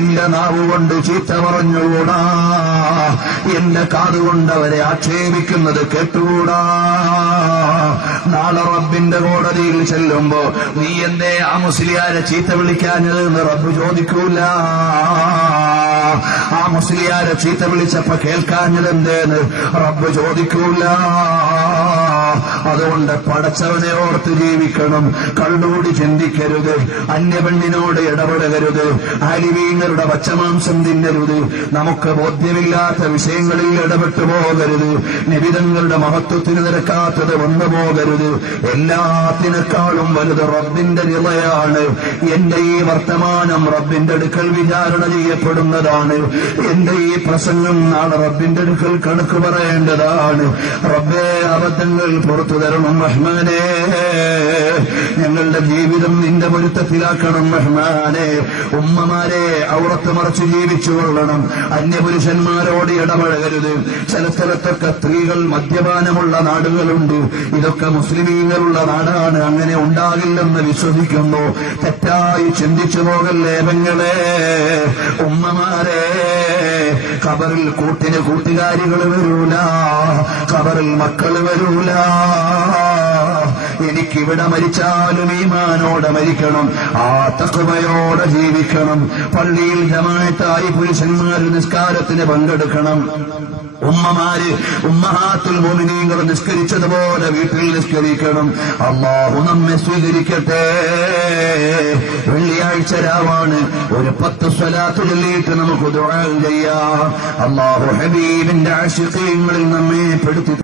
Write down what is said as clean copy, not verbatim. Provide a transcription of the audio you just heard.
എന്റെ നാവ് കൊണ്ട് ചീത്ത പറഞ്ഞുകൂടാ, എന്റെ കാതുകൊണ്ട് അവരെ ആക്ഷേപിക്കുന്നത് കേട്ടുകൂടാ. നാളെ റബ്ബിന്റെ കോടതിയിൽ ചെല്ലുമ്പോ നീ എന്തേ ആ മുസ്ലിയാരെ ചീത്ത വിളിക്കാഞ്ഞതെന്ന് റബ്ബ് ചോദിക്കൂല. ആ മുസ്ലിയാരെ ചീത്ത വിളിച്ചപ്പോ കേൾക്കാഞ്ഞതെന്തേന്ന് റബ്ബ് ചോദിക്കൂല. അതുകൊണ്ട് പടച്ചവനെ ഓർത്ത് ജീവിക്കണം. കള്ളുകൂടി ചിന്തിക്കരുത്, അന്യപെണ്ണിനോട് ഇടപെടരുത്, ആലിമീങ്ങളുടെ പച്ചമാംസം തിന്നരുത്, നമുക്ക് ബോധ്യമില്ലാത്ത വിഷയങ്ങളിൽ ഇടപെട്ടു പോകരുത്, നിബിധങ്ങളുടെ മഹത്വത്തിന് നിരക്കാത്തത് വന്നു പോകരുത്. എല്ലാത്തിനേക്കാളും വലുത് റബ്ബിന്റെ റിളയാണ്. എന്റെ ഈ വർത്തമാനം റബ്ബിന്റെ അടുക്കൽ വിചാരണ ചെയ്യപ്പെടുന്നതാണ്. എന്റെ ഈ പ്രസംഗം നാളെ റബ്ബിന്റെ അടുക്കൽ കണക്ക് പറയേണ്ടതാണ്. റബ്ബേ, അബദ്ധങ്ങൾ പുറത്തു തരണം റഹ്മാനേ. ഞങ്ങളുടെ ജീവിതം നിന്റെ പൊരുത്തത്തിലാക്കണം റഹ്മാനേ. ഉമ്മമാരെ ഔറത്ത് മറച്ച് ജീവിച്ചു കൊള്ളണം. അന്യപുരുഷന്മാരോട് ഇടപഴകരുത്. ചില സ്ഥലത്തൊക്കെ സ്ത്രീകൾ മദ്യപാനമുള്ള നാടുകളുണ്ട്. ഇതൊക്കെ മുസ്ലിമീങ്ങളുള്ള നാടാണ്. അങ്ങനെ ഉണ്ടാകില്ലെന്ന് വിശ്വസിക്കുന്നു. തെറ്റായി ചിന്തിച്ചു പോകല്ലേ പെങ്ങളെ. ഉമ്മമാരെ, ഖബറിൽ കൂട്ടിന് കൂട്ടുകാരികൾ വരൂല, ഖബറിൽ മക്കൾ വരൂല. എനിക്കിവിടെ മരിച്ചാലും ഈമാനോടെ മരിക്കണം, ആ തഖ്വയോടെ ജീവിക്കണം. പള്ളിയിൽ ജമാഅത്തായി പുരുഷന്മാർ നിസ്കാരത്തിന് പങ്കെടുക്കണം. ഉമ്മമാര് ഉമ്മഹാത്തുൽ മുഅ്മിനീങ്ങൾ നിസ്കരിച്ചതുപോലെ വീട്ടിൽ നിസ്കരിക്കണം. അല്ലാഹു നമ്മെ സ്വീകരിക്കട്ടെ. വെള്ളിയാഴ്ച രാവാണ്. ഒരു 10 സ്വലാത്ത് ചൊല്ലിയിട്ട് നമുക്ക് ദുആ ചെയ്യാം. അല്ലാഹു ഹബീബിന്റെ ആശിഖീങ്ങളിൽ നമ്മെ പെടുത്തി